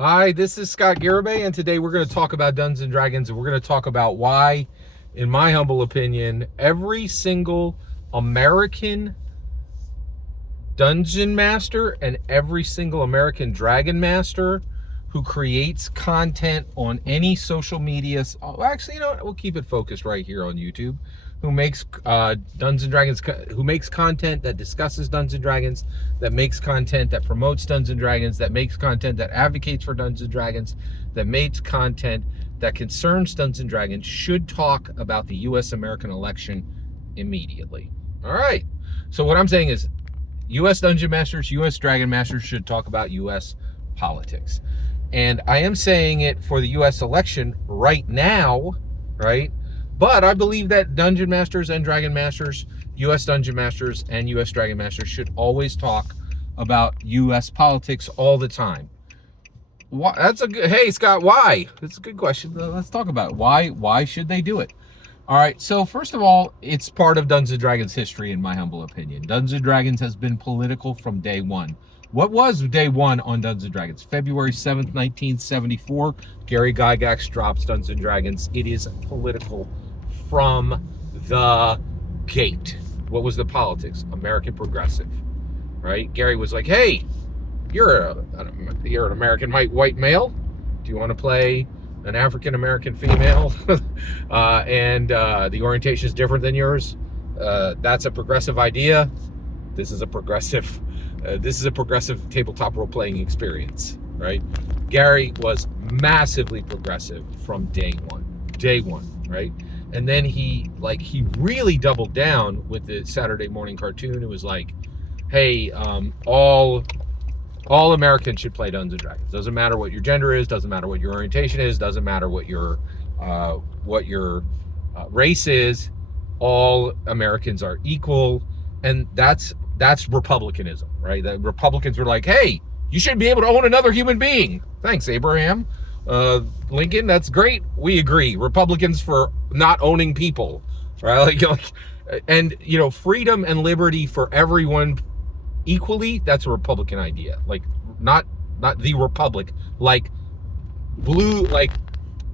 Hi, this is Scott Garibay, and today we're going to talk about Dungeons and Dragons, and we're going to talk about why, in my humble opinion, every single American dungeon master and every single American dragon master who creates content on any social media, actually, you know what, we'll keep it focused right here on YouTube, who makes Dungeons and Dragons, who makes content that discusses Dungeons and Dragons, that makes content that promotes Dungeons and Dragons, that makes content that advocates for Dungeons and Dragons, that makes content that concerns Dungeons and Dragons, should talk about the U.S. American election immediately. All right. So what I'm saying is, U.S. Dungeon Masters, U.S. Dragon Masters should talk about U.S. politics. And I am saying it for the U.S. election right now, right? But I believe that Dungeon Masters and Dragon Masters, U.S. Dungeon Masters and U.S. Dragon Masters should always talk about U.S. politics all the time. Why, that's a good, hey, Scott, why? That's a good question. Let's talk about it. Why should they do it? All right, so first of all, it's part of Dungeons & Dragons history, in my humble opinion. Dungeons & Dragons has been political from day one. What was day one on Dungeons & Dragons? February 7th, 1974, Gary Gygax drops Dungeons & Dragons. It is political from the gate. What was the politics? American progressive, right? Gary was like, hey, you're an American white male. Do you want to play an African-American female and the orientation is different than yours? That's a progressive idea. This is a progressive tabletop role-playing experience, right? Gary was massively progressive from day one, right? And then he really doubled down with the Saturday morning cartoon. It was like, hey, all Americans should play Dungeons and Dragons. Doesn't matter what your gender is, doesn't matter what your orientation is, doesn't matter what your race is. All Americans are equal, and that's republicanism, right? The Republicans were like, hey, you should be able to own another human being. Thanks, Abraham Lincoln. That's great. We agree. Republicans for not owning people, right? And freedom and liberty for everyone equally. That's a Republican idea. Like not the Republic, like blue, like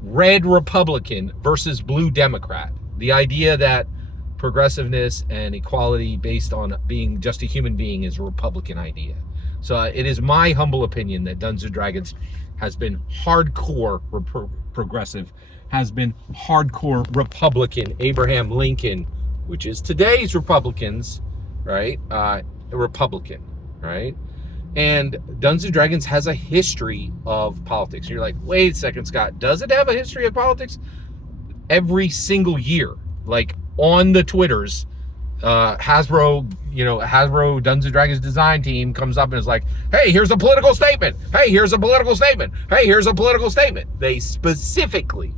red Republican versus blue Democrat. The idea that progressiveness and equality based on being just a human being is a Republican idea. So it is my humble opinion that Dungeons & Dragons has been hardcore progressive, has been hardcore Republican. Abraham Lincoln, which is today's Republicans, right? A Republican, right? And Dungeons & Dragons has a history of politics. You're like, wait a second, Scott, does it have a history of politics? Every single year, like on the Twitters, Hasbro Dungeons & Dragons design team comes up and is like, hey, here's a political statement. Hey, here's a political statement. Hey, here's a political statement. They specifically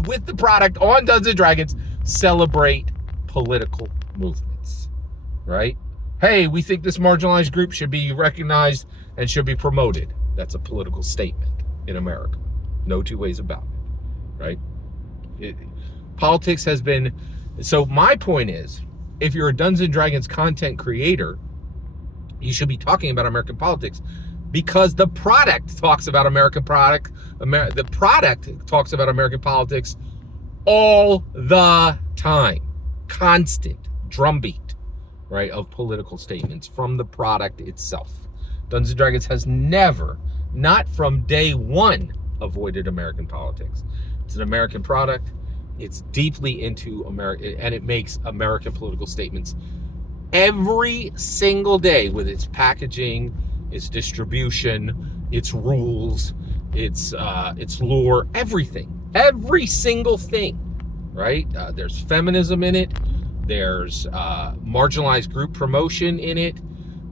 with the product on Dungeons & Dragons celebrate political movements, right? Hey, we think this marginalized group should be recognized and should be promoted. That's a political statement in America. No two ways about it, right? Politics has been... So my point is, if you're a Dungeons & Dragons content creator, you should be talking about American politics because the product talks about American product. The product talks about American politics all the time. Constant drumbeat, right, of political statements from the product itself. Dungeons & Dragons has never, not from day one, avoided American politics. It's an American product. It's deeply into America, and it makes American political statements every single day with its packaging, its distribution, its rules, its lore, everything, every single thing, right? There's feminism in it. There's marginalized group promotion in it.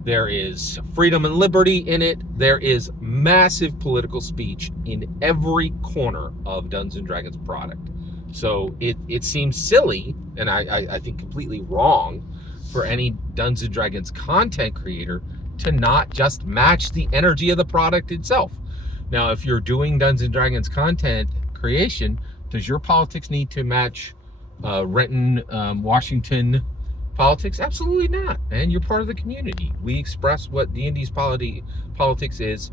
There is freedom and liberty in it. There is massive political speech in every corner of Dungeons & Dragons product. So it seems silly, and I think completely wrong, for any Dungeons & Dragons content creator to not just match the energy of the product itself. Now, if you're doing Dungeons & Dragons content creation, does your politics need to match Renton, Washington politics? Absolutely not. And you're part of the community. We express what D&D's politics is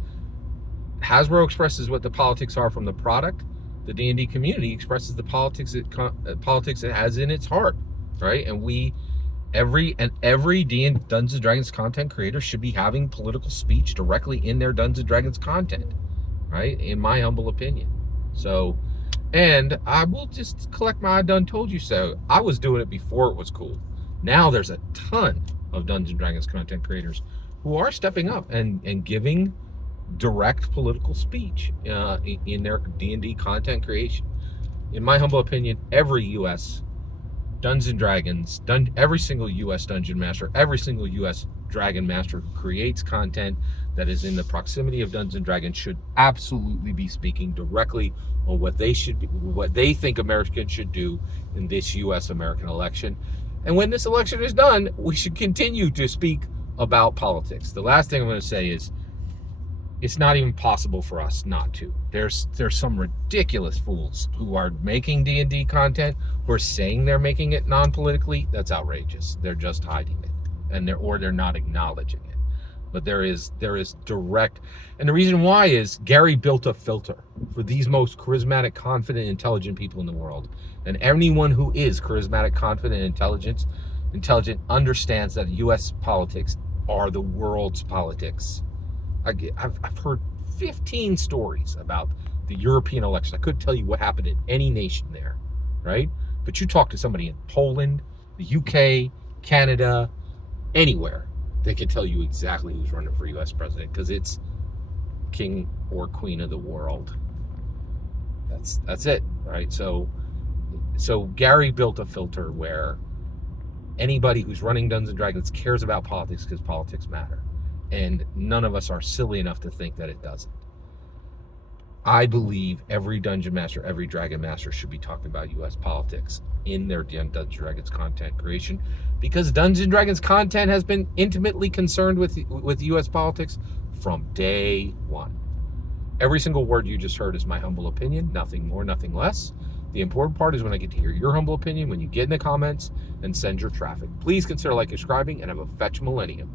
Hasbro expresses what the politics are from the product. The D&D community expresses the politics it has in its heart, right? And every Dungeons and Dragons content creator should be having political speech directly in their Dungeons and Dragons content, right? In my humble opinion. So, and I will just collect my I done told you so. I was doing it before it was cool. Now there's a ton of Dungeons and Dragons content creators who are stepping up and giving direct political speech in their D&D content creation. In my humble opinion, every U.S. Dungeons and Dragons, every single U.S. Dungeon Master, every single U.S. Dragon Master who creates content that is in the proximity of Dungeons and Dragons should absolutely be speaking directly on what they think Americans should do in this U.S. American election. And when this election is done, we should continue to speak about politics. The last thing I'm going to say is, it's not even possible for us not to. There's some ridiculous fools who are making D&D content, who are saying they're making it non-politically. That's outrageous. They're just hiding it, and they're not acknowledging it. But there is direct, and the reason why is Gary built a filter for these most charismatic, confident, intelligent people in the world, and anyone who is charismatic, confident, intelligent understands that U.S. politics are the world's politics. I've heard 15 stories about the European election. I couldn't tell you what happened in any nation there, right? But you talk to somebody in Poland, the UK, Canada, anywhere, they can tell you exactly who's running for U.S. president, because it's king or queen of the world. That's it, right? So Gary built a filter where anybody who's running Dungeons and Dragons cares about politics because politics matter. And none of us are silly enough to think that it doesn't. I believe every Dungeon Master, every Dragon Master should be talking about U.S. politics in their Dungeons and Dragons content creation, because Dungeons and Dragons content has been intimately concerned with U.S. politics from day one. Every single word you just heard is my humble opinion, nothing more, nothing less. The important part is when I get to hear your humble opinion, when you get in the comments and send your traffic. Please consider like, subscribing, and have a fetch millennium.